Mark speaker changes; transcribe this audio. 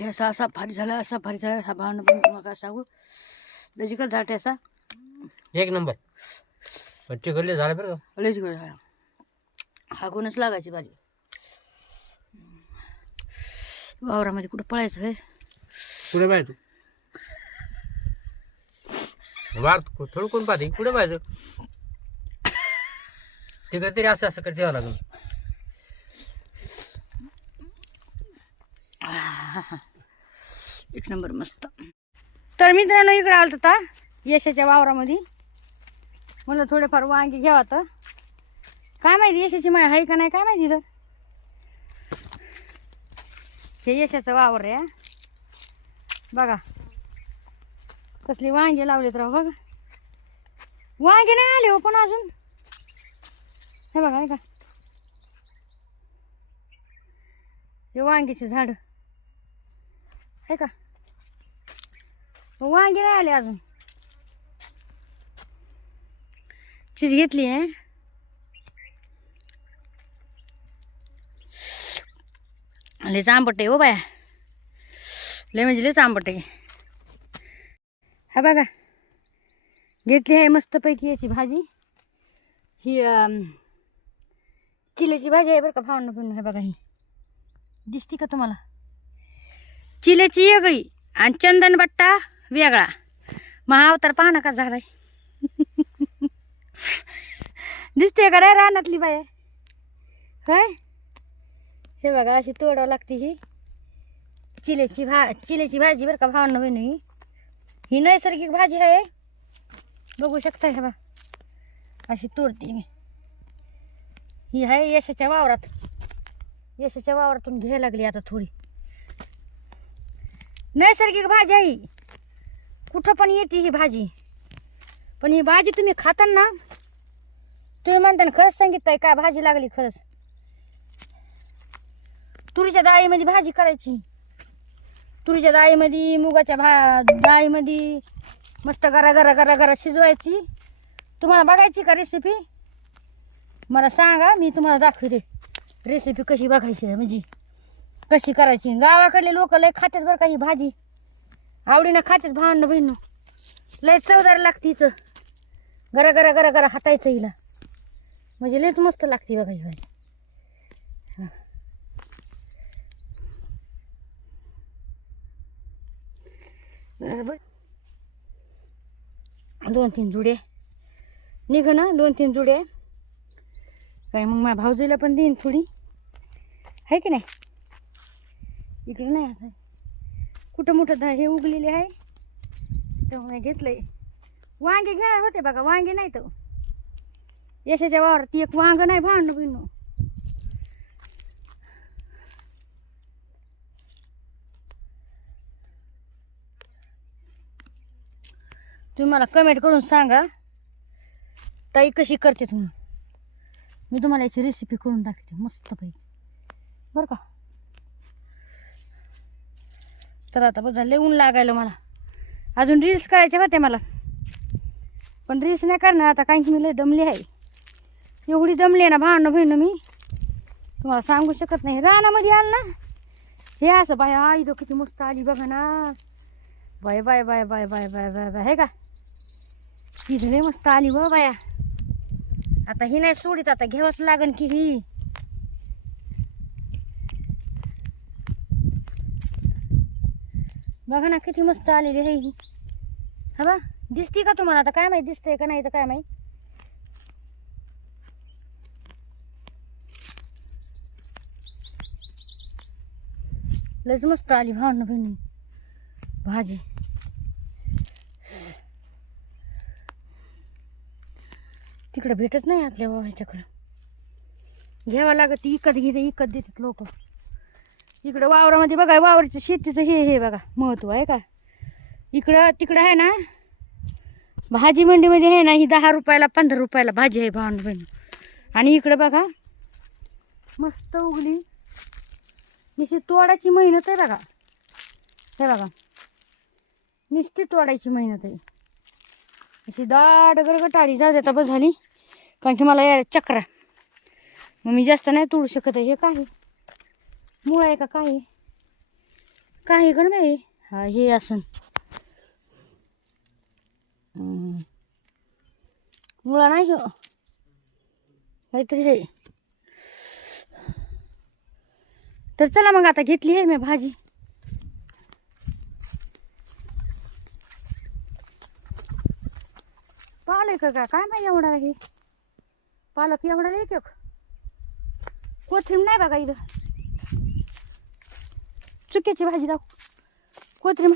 Speaker 1: ठेसा असा भारी झाला असा भारी झाला असा भावना पण तुम्हाला काय सांगू. लय का झाला ठेसा
Speaker 2: एक नंबर. पण तिकडले झालं बरं का?
Speaker 1: गोड झाला. हागूनच लागायची बारी वावरामध्ये कुठं पळायचं हे
Speaker 2: कुठे पाहिजे तू? वार थोडं कोण पाहते? कुठे पाहिजे तिकडे तरी असं असं करते लागून
Speaker 1: एक नंबर मस्त. तर मित्रांनो इकडे आलं होता यशाच्या वावरामध्ये. म्हणलं थोडेफार वांगी घ्यावा तर काय माहिती यशाची माय आहे का नाही काय माहिती तर हे यशाचं वावर आहे बघा. कसली वांगे लावलेत राव बघा. वांगे नाही आले हो पण अजून. हे बघा हे का हे वांगीचे झाड. आहे का? वांगे नाही आले अजून. चीज घेतली आहे. लयच आंबट आहे हो बाया. लय म्हणजे लयच आंबट आहे. हा बघा. घेतली आहे मस्तपैकी याची भाजी. ही चिल्याची भाजी आहे बरं का भावना पण हे बघा ही. दिसते का तुम्हाला? चिलेची वेगळी आणि चंदन बट्टा वेगळा महाअवतार पाहणं का झालाय? दिसते का रे रानातली बाय काय हे बघा अशी तोडावं लागते ही. चिलेची भा चिल्याची भाजी बरं का भावना बहिण. ही ही नैसर्गिक भाजी आहे. बघू शकता हे बा अशी तोडते मी. ही आहे यशाच्या वावरात. यशाच्या वावरातून घ्यायला लागली आता थोडी. नैसर्गिक भाजी आहे कुठं पण येते ही भाजी. पण ही भाजी तुम्ही खाता ना तुम्ही म्हणता ना खरंच सांगितलंय काय भाजी लागली खरंच. तुरीच्या डाळीमध्ये भाजी करायची. तुरीच्या डाळीमध्ये मुगाच्या भा डाळीमध्ये मस्त गरा गरा गरा गरा शिजवायची. तुम्हाला बघायची का रेसिपी मला सांगा मी तुम्हाला दाखवते. रेसिपी कशी बघायची आहे म्हणजे. कशी करायची? गावाकडले लोक लय खात्यात बरं का ही भाजी. आवडीनं खात्यात भावांना बहिण लय चवदार लागते हिचं. गरा गरा गरा गरा हातायचं हिला. म्हणजे लयच मस्त लागते बघा ही भाजी. दोन तीन जुडे निघ ना दोन तीन जुडे काय मग माझ्या भाऊजीला पण देईन थोडी. आहे की नाही? इकडे नाही आता. कुठं मोठं हे उगलेले आहे? त्यामुळे घेतलंय. वांगे घेणार होते बघा वांगे नाही तर हो. यशाच्या वावरात एक वांग नाही भांडणं बिनू तुम्ही मला कमेंट करून सांगा ताई कशी करते तुम्ही? मी तुम्हाला याची रेसिपी करून दाखवते मस्तपैकी बरं का? तर आता बघ लय ऊन लागायला मला. अजून रील्स करायच्या होत्या मला. पण रील्स नाही करणार आता कारण की मी लय दमली आहे. एवढी दमली आहे ना भावनं बहिणं मी. तुम्हाला सांगू शकत नाही. रानामध्ये आल ना हे असं बाय आई दो किती मस्त आली बघा ना. Bye bye bye bye bye bye bye bye हे का? तिथे मस्त आली व बाया. आता ही नाही सोडीत आता घ्यावंच लागन की ही. बघा ना किती मस्त आलेली आहे ही. हा बा दिसती का तुम्हाला? आता काय माहीत दिसतंय का नाही तर काय माहीत? लयच मस्त आली भावना बहिणी भाजी. तिकडं भेटत नाही आपल्या ह्याच्याकडं घ्यावं लागत इकत घेते इकत देतात लोक. इकडं वावरामध्ये बघा वावराचं शेतीचं हे हे बघा महत्त्व आहे का? इकडं तिकडं आहे ना भाजी मंडीमध्ये आहे ना ही दहा रुपयाला पंधरा रुपयाला भाजी आहे भावना बहिणी. आणि इकडं बघा मस्त उगली. निशी तोडायची मेहनत आहे बघा. हे बघा. नुसती तोडायची मेहनत आहे. अशी दाट गरगटाळी जाऊ देता बस झाली. कारण की मला या चक्रा मग मी जास्त नाही तोडू शकत आहे हे काय मुळा आहे का? काय काही नाही हा हे असन. मुळा नाही हो काहीतरी आहे. तर चला मग आता घेतली आहे मी भाजी. पालक का? काय माहिती एवढा आहे पालक एवढा एक कोथिंब नाही बघा इथं. चुक्याची भाजी दाखव. कोथरी